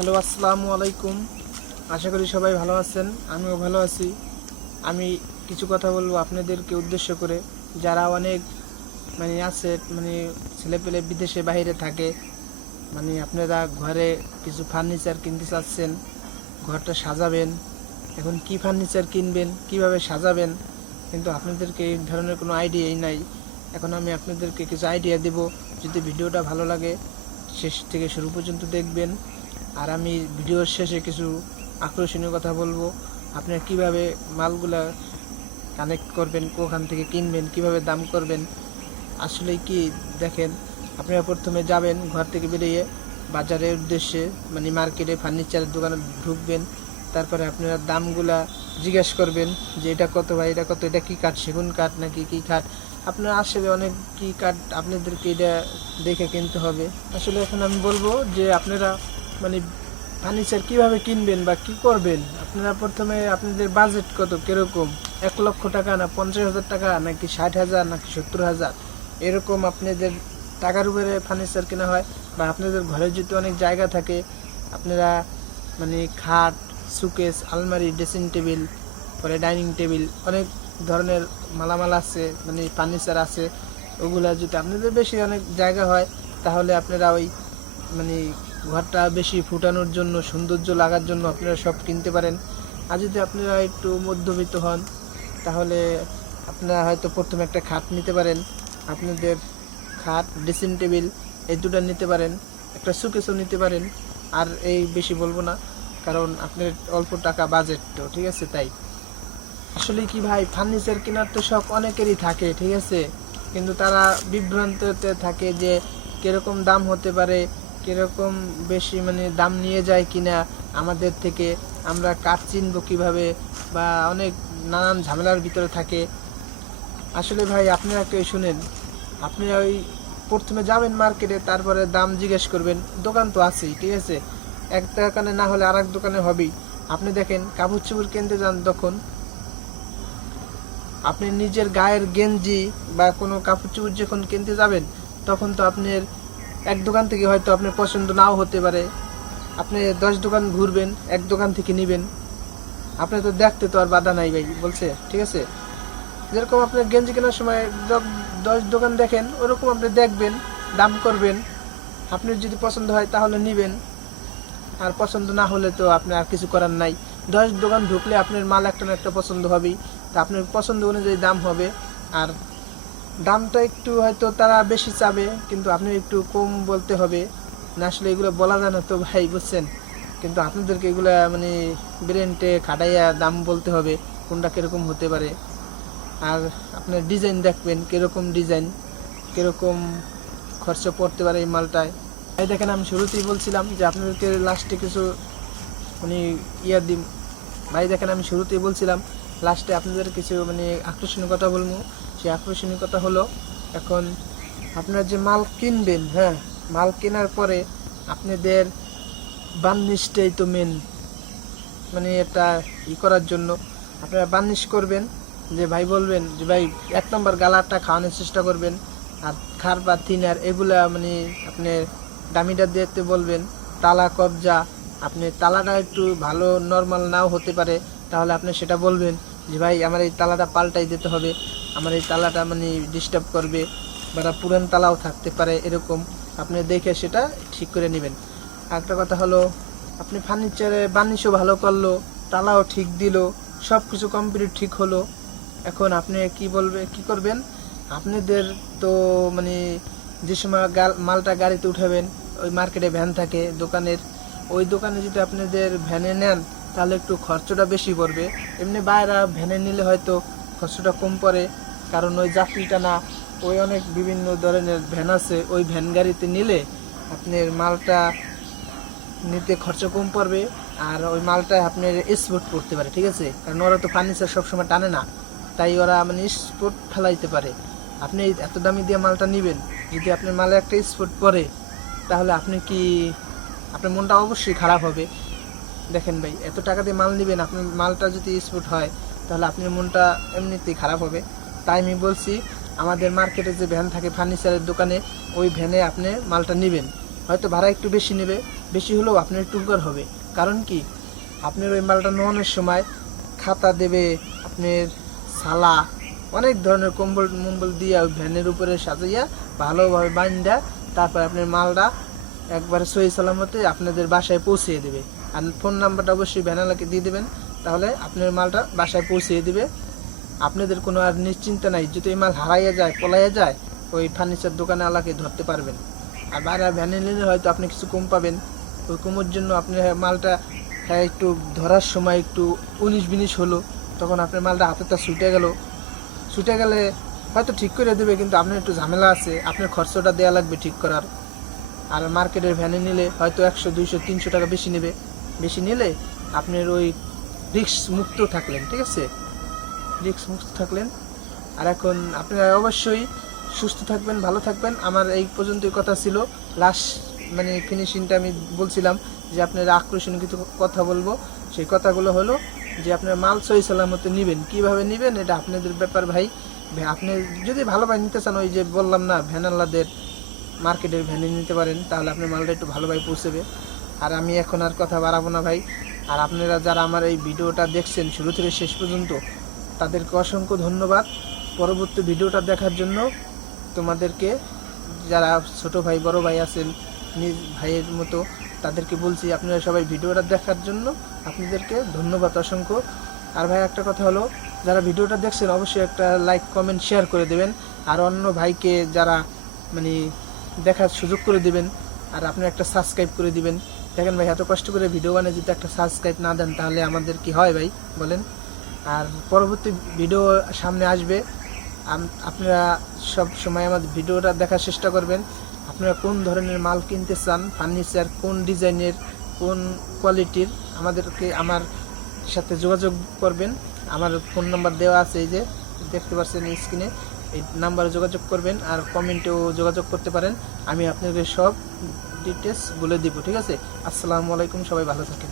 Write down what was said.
Hello, আসসালামু আলাইকুম। আশা করি সবাই ভালো আছেন, আমিও ভালো আছি। আমি কিছু কথা বলব আপনাদেরকে উদ্দেশ্য করে। যারা অনেক মানে আছে মানে ছেলেপেলে বিদেশে বাইরে থাকে মানে আপনারা ঘরে কিছু ফার্নিচার কিনতে চাচ্ছেন, ঘরটা সাজাবেন, এখন কি ফার্নিচার কিনবেন, কীভাবে সাজাবেন, কিন্তু আপনাদেরকে এই ধরনের কোনো আইডিয়াই নাই। এখন আমি আপনাদেরকে কিছু আইডিয়া দেব। যদি ভিডিওটা ভালো লাগে, শেষ থেকে শুরু পর্যন্ত দেখবেন। আর আমি ভিডিওর শেষে কিছু আকর্ষণীয় কথা বলব। আপনারা কীভাবে মালগুলা কানেক্ট করবেন, কোখান থেকে কিনবেন, কীভাবে দাম করবেন আসলে কি দেখেন, আপনারা প্রথমে যাবেন ঘর থেকে বেরিয়ে বাজারের উদ্দেশ্যে মানে মার্কেটে ফার্নিচারের দোকানে ঢুকবেন, তারপরে আপনারা দামগুলা জিজ্ঞেস করবেন যে এটা কত ভাই, এটা কত, এটা কি কাঠ, সেগুন কাঠ নাকি কি কাঠ? আপনার আসলে অনেক কি কাঠ, আপনাদেরকে এটা দেখে কিনতে হবে। আসলে এখন আমি বলব যে আপনারা মানে ফার্নিচার কীভাবে কিনবেন বা কি করবেন? আপনারা প্রথমে আপনাদের বাজেট কত? কীরকম? এক লক্ষ টাকা না পঞ্চাশ হাজার টাকা নাকি ষাট হাজার নাকি সত্তর হাজার? এরকম আপনাদের টাকার উপরে ফার্নিচার কেনা হয় বা আপনাদের ঘরে যদি অনেক জায়গা থাকে, আপনারা মানে খাট সুকেস আলমারি ড্রেসিং টেবিল পরে ডাইনিং টেবিল অনেক ধরনের মালামাল আছে মানে ফার্নিচার আছে, ওগুলা যদি আপনাদের বেশি অনেক জায়গা হয়, তাহলে আপনারা ওই মানে ঘরটা বেশি ফুটানোর জন্য, সৌন্দর্য লাগার জন্য আপনারা সব কিনতে পারেন। আর যদি আপনারা একটু মধ্যবিত্ত হন, তাহলে আপনারা হয়তো প্রথমে একটা খাট নিতে পারেন। আপনাদের খাট ড্রেসিং টেবিল এই দুটো নিতে পারেন। একটা সুকেসও নিতে পারেন। আর এই বেশি বলব না, কারণ আপনার অল্প টাকা বাজেট তো, ঠিক আছে তাই। আসলে কি ভাই ফার্নিচার কেনার তো শখ অনেকেরই থাকে, ঠিক আছে? কিন্তু তারা বিভ্রান্ততে থাকে যে কীরকম দাম হতে পারে কীরকম বেশি মানে দাম নিয়ে যায় কিনা আমাদের থেকে, আমরা কাঠ চিনবো কীভাবে বা অনেক নানান ঝামেলার ভিতরে থাকে। আসলে ভাই, আপনারা কেউ শুনেন। আপনি ওই প্রথমে যাবেন মার্কেটে, তারপরে দাম জিজ্ঞেস করবেন, দোকান তো আছেই, ঠিক আছে? এক দোকানে না হলে আর এক দোকানে হবেই। আপনি দেখেন, কাপড় চোপড় কিনতে যান তখন, আপনি নিজের গায়ের গেঞ্জি বা কোনো কাপড় চোপড় যখন কিনতে যাবেন, তখন তো আপনার এক দোকান থেকে হয়তো আপনার পছন্দ নাও হতে পারে। আপনি দশ দোকান ঘুরবেন, এক দোকান থেকে নেবেন। আপনি তো দেখতে তো আর বাধা নাই ভাই, বলছে, ঠিক আছে? যেরকম আপনার গেঞ্জি কেনার সময় দশ দোকান দেখেন, ওরকম আপনি দেখবেন, দাম করবেন। আপনার যদি পছন্দ হয় তাহলে নেবেন। আর পছন্দ না হলে তো আপনি আর কিছু করার নাই। দশ দোকান ঢুকলে আপনার মাল একটা না একটা পছন্দ হবেই। তা আপনার পছন্দ অনুযায়ী দাম হবে। আর দামটা একটু হয়তো তারা বেশি চাবে, কিন্তু আপনি একটু কম বলতে হবে। না, আসলে এগুলো বলা যায় না তো ভাই, বুঝছেন? কিন্তু আপনাদেরকে এগুলা মানে ব্রেনটে খাটাইয়া দাম বলতে হবে, কোনটা কীরকম হতে পারে। আর আপনার ডিজাইন দেখবেন, কীরকম ডিজাইন কীরকম খরচ পড়তে পারে এই মালটায়। এই দেখেন আমি শুরুতেই বলছিলাম যে আপনাদেরকে লাস্টে কিছু মানে ইয়া দিম। ভাই, দেখেন আমি শুরুতেই বলছিলাম লাস্টে আপনাদের কিছু মানে আকর্ষণীয় কথা বলব। সেই আকর্ষণীয়তা হলো, এখন আপনার যে মাল কিনবেন হ্যাঁ মাল কেনার পরে আপনাদের বার্নিশটাই তো মেন মানে এটা ই করার জন্য। আপনারা বার্নিশ করবেন, যে ভাই বলবেন, যে ভাই এক নম্বর গালারটা খাওয়ানোর চেষ্টা করবেন, আর খার বা থিনার এগুলা মানে আপনি দামিটা দিতে বলবেন, তালা, কবজা, আপনি তালাটা একটু ভালো নর্মাল নাও হতে পারে, তাহলে আপনি সেটা বলবেন, যে ভাই আমার এই তালাটা পাল্টাই দিতে হবে। আমার এই তালাটা মানে ডিস্টার্ব করবে বা পুরান তালাও থাকতে পারে এরকম। আপনি দেখে সেটা ঠিক করে নেবেন। একটা কথা হলো, আপনি ফার্নিচারে বার্নিশও ভালো করল, তালাও ঠিক দিল সব কিছু কমপ্লিট ঠিক হলো। এখন আপনি কি বলবে, কি করবেন? আপনাদের তো মানে যে সময় মালটা গাড়িতে উঠাবেন, ওই মার্কেটে ভ্যান থাকে, দোকানের। ওই দোকানে যদি আপনাদের ভ্যানে নেন, তাহলে একটু খরচটা বেশি পড়বে। এমনি বাইরা ভ্যানে নিলে হয়তো খরচটা কম পড়ে, কারণ ওই যাত্রীটা না, ওই অনেক বিভিন্ন ধরনের ভ্যান আছে, ওই ভ্যান গাড়িতে নিলে আপনার মালটা নিতে খরচ কম পড়বে, আর ওই মালটা আপনার স্পোর্ট করতে পারে, ঠিক আছে? কারণ ওরা তো ফার্নিচার সবসময় টানে না, তাই ওরা মানে স্পোর্ট ফেলাইতে পারে। আপনি এত দামি দিয়ে মালটা নেবেন, যদি আপনার মালে একটা স্পোর্ট পরে তাহলে আপনি কি, আপনার মনটা অবশ্যই খারাপ হবে। দেখেন ভাই, এত টাকা দিয়ে মাল নেবেন, আপনার মালটা যদি স্পোর্ট হয় তাহলে আপনার মনটা এমনিতেই খারাপ হবে। তাই আমি বলছি, আমাদের মার্কেটে যে ভ্যান থাকে, ফার্নিচারের দোকানে, ওই ভ্যানে আপনি মালটা নেবেন। হয়তো ভাড়া একটু বেশি নেবে, বেশি হলেও আপনার উপকার হবে। কারণ কি? আপনার ওই মালটা নেওয়ানোর সময় খাতা দেবে, আপনার সালা, অনেক ধরনের কম্বল মম্বল দিয়ে ওই ভ্যানের উপরে সাজাইয়া ভালোভাবে বাইন্দা, তারপর আপনার মালটা একবারে সহি সালামতে আপনাদের বাসায় পৌঁছিয়ে দেবে। আর ফোন নাম্বারটা অবশ্যই ভ্যানালাকে দিয়ে দেবেন। তাহলে আপনার মালটা বাসায় পৌঁছিয়ে দিবে। আপনাদের কোনো আর নিশ্চিন্তা নাই, যদি এই মাল হারাইয়া যায়, পলাইয়া যায়, ওই ফার্নিচার দোকানে আলাকে ধরতে পারবেন। আর বাইরে ভ্যানে নিলে হয়তো আপনি কিছু কম পাবেন। ওই কমের জন্য আপনার মালটা হ্যাঁ একটু ধরার সময় একটু উনিশ বিনিশ হলো, তখন আপনার মালটা হাতে তা ছুটে গেল। ছুটে গেলে হয়তো ঠিক করে দেবে, কিন্তু আপনার একটু ঝামেলা আছে, আপনার খরচটা দেওয়া লাগবে ঠিক করার। আর মার্কেটের ভ্যানে নিলে হয়তো একশো, দুইশো, তিনশো টাকা বেশি নেবে। বেশি নিলে আপনার ওই রিক্স মুক্ত থাকলেন, ঠিক আছে? রিক্স মুক্ত থাকলেন। আর এখন আপনারা অবশ্যই সুস্থ থাকবেন, ভালো থাকবেন। আমার এই পর্যন্তই কথা ছিল। লাস্ট মানে ফিনিশিংটা আমি বলছিলাম যে আপনারা আকর্ষণীয় কিছু কথা বলব। সেই কথাগুলো হলো যে আপনার মাল সহি সালামতে নেবেন। কীভাবে নেবেন? এটা আপনাদের ব্যাপার ভাই। আপনি যদি ভালোভাবে নিতে চান, ওই যে বললাম না ভ্যানাল্লাদের মার্কেটের ভ্যানে নিতে পারেন, তাহলে আপনার মালটা একটু ভালোভাবে পৌঁছবে। আর আমি এখন আর কথা বাড়াবো না ভাই। আর আপনারা যারা আমার এই ভিডিওটা দেখছেন শুরু থেকে শেষ পর্যন্ত, তাদেরকে অসংখ্য ধন্যবাদ। পরবর্তী ভিডিওটা দেখার জন্য তোমাদেরকে, যারা ছোট ভাই, বড় ভাই আছেন, নিজ ভাইয়ের মতো, তাদেরকে বলছি আপনারা সবাই ভিডিওটা দেখার জন্য আপনাদেরকে ধন্যবাদ অসংখ্য। আর ভাই, একটা কথা হলো, যারা ভিডিওটা দেখছেন অবশ্যই একটা লাইক, কমেন্ট, শেয়ার করে দেবেন। আর অন্য ভাইকে যারা মানে দেখার সুযোগ করে দেবেন, আর আপনি একটা সাবস্ক্রাইব করে দিবেন। দেখেন ভাই, এত কষ্ট করে ভিডিও বানিয়ে যদি একটা সাবস্ক্রাইব না দেন, তাহলে আমাদের কি হয় ভাই? বলেন। আর পরবর্তী ভিডিও সামনে আসবে। আপনারা সব সময় আমাদের ভিডিওটা দেখার চেষ্টা করবেন। আপনারা কোন ধরনের মাল কিনতে চান ফার্নিচার কোন ডিজাইনের কোন কোয়ালিটির আমাদেরকে, আমার সাথে যোগাযোগ করবেন। আমার ফোন নাম্বার দেওয়া আছে এই যে, দেখতে পাচ্ছেন স্ক্রিনে এই নাম্বারে যোগাযোগ করবেন আর কমেন্টেও যোগাযোগ করতে পারেন। আমি আপনাদের সব ডিটেলস বলে দিব ঠিক আছে? আসসালামু আলাইকুম সবাই ভালো থাকেন।